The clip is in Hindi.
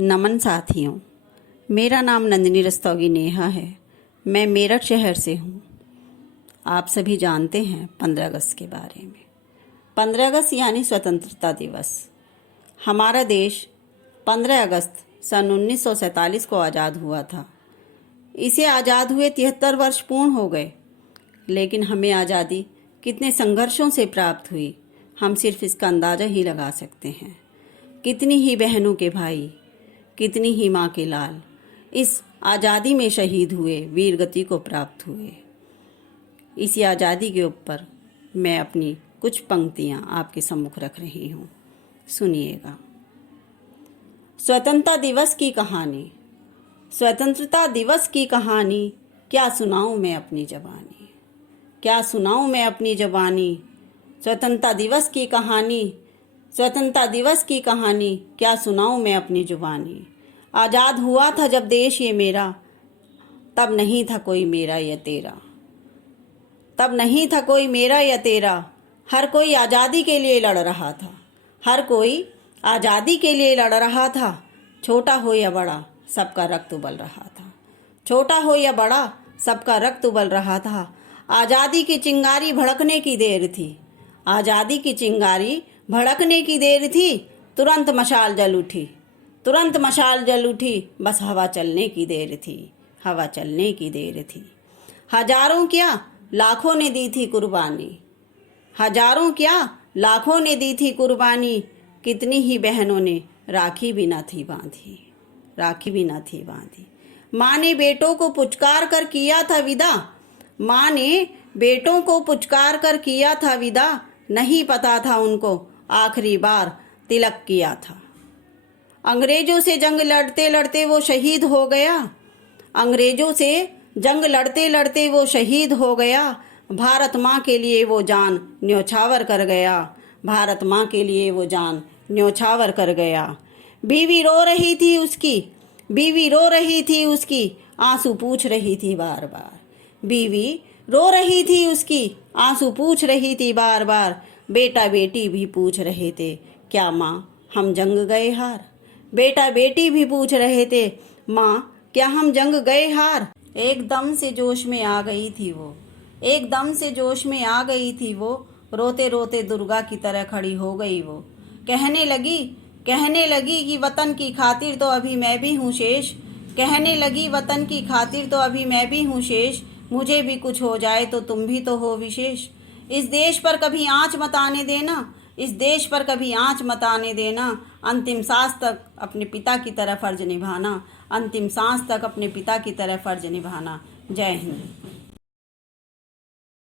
नमन साथियों, मेरा नाम नंदिनी रस्तोगी नेहा है। मैं मेरठ शहर से हूँ। आप सभी जानते हैं 15 अगस्त के बारे में। 15 अगस्त यानी स्वतंत्रता दिवस। हमारा देश 15 अगस्त सन 1947 को आज़ाद हुआ था। इसे आज़ाद हुए 73 वर्ष पूर्ण हो गए, लेकिन हमें आज़ादी कितने संघर्षों से प्राप्त हुई, हम सिर्फ इसका अंदाज़ा ही लगा सकते हैं। कितनी ही बहनों के भाई, कितनी ही माँ के लाल इस आज़ादी में शहीद हुए, वीर गति को प्राप्त हुए। इसी आज़ादी के ऊपर मैं अपनी कुछ पंक्तियाँ आपके सम्मुख रख रही हूँ, सुनिएगा। स्वतंत्रता दिवस की कहानी, स्वतंत्रता दिवस की कहानी, क्या सुनाऊँ मैं अपनी ज़बानी, क्या सुनाऊँ मैं अपनी ज़बानी। स्वतंत्रता दिवस की कहानी, स्वतंत्रता दिवस की कहानी, क्या सुनाऊँ मैं अपनी जुबानी। आज़ाद हुआ था जब देश ये मेरा, तब नहीं था कोई मेरा या तेरा, तब नहीं था कोई मेरा या तेरा। हर कोई आज़ादी के लिए लड़ रहा था, हर कोई आज़ादी के लिए लड़ रहा था। छोटा हो या बड़ा, सबका रक्त उबल रहा था, छोटा हो या बड़ा, सबका रक्त उबल रहा था। आज़ादी की चिंगारी भड़कने की देर थी, आज़ादी की चिंगारी भड़कने की देर थी। तुरंत मशाल जल उठी, तुरंत मशाल जल उठी। बस हवा चलने की देर थी, हवा चलने की देर थी। हजारों क्या लाखों ने दी थी कुर्बानी, हजारों क्या लाखों ने दी थी कुर्बानी। कितनी ही बहनों ने राखी भी ना थी बांधी, राखी भी ना थी बांधी। माँ ने बेटों को पुचकार कर किया था विदा, माँ ने बेटों को पुचकार कर किया था विदा। नहीं पता था उनको आखिरी बार तिलक किया था। अंग्रेजों से जंग लड़ते लड़ते वो शहीद हो गया, अंग्रेजों से जंग लड़ते लड़ते वो शहीद हो गया। भारत माँ के लिए वो जान न्योछावर कर गया, भारत माँ के लिए वो जान न्योछावर कर गया। बीवी रो रही थी उसकी, बीवी रो रही थी उसकी, आंसू पूछ रही थी बार बार। बीवी रो रही थी उसकी, आंसू पूछ रही थी बार बार। बेटा बेटी भी पूछ रहे थे, क्या माँ हम जंग गए हार। बेटा बेटी भी पूछ रहे थे, माँ क्या हम जंग गए हार। एकदम से जोश में आ गई थी वो, एकदम से जोश में आ गई थी वो। रोते रोते दुर्गा की तरह खड़ी हो गई वो। कहने लगी, कहने लगी कि वतन की खातिर तो अभी मैं भी हूँ शेष, कहने लगी वतन की खातिर तो अभी मैं भी हूँ शेष। मुझे भी कुछ हो जाए तो तुम भी तो हो विशेष। इस देश पर कभी आँच मत आने देना, इस देश पर कभी आँच मत आने देना। अंतिम सांस तक अपने पिता की तरह फर्ज निभाना, अंतिम सांस तक अपने पिता की तरह फर्ज निभाना। जय हिंद।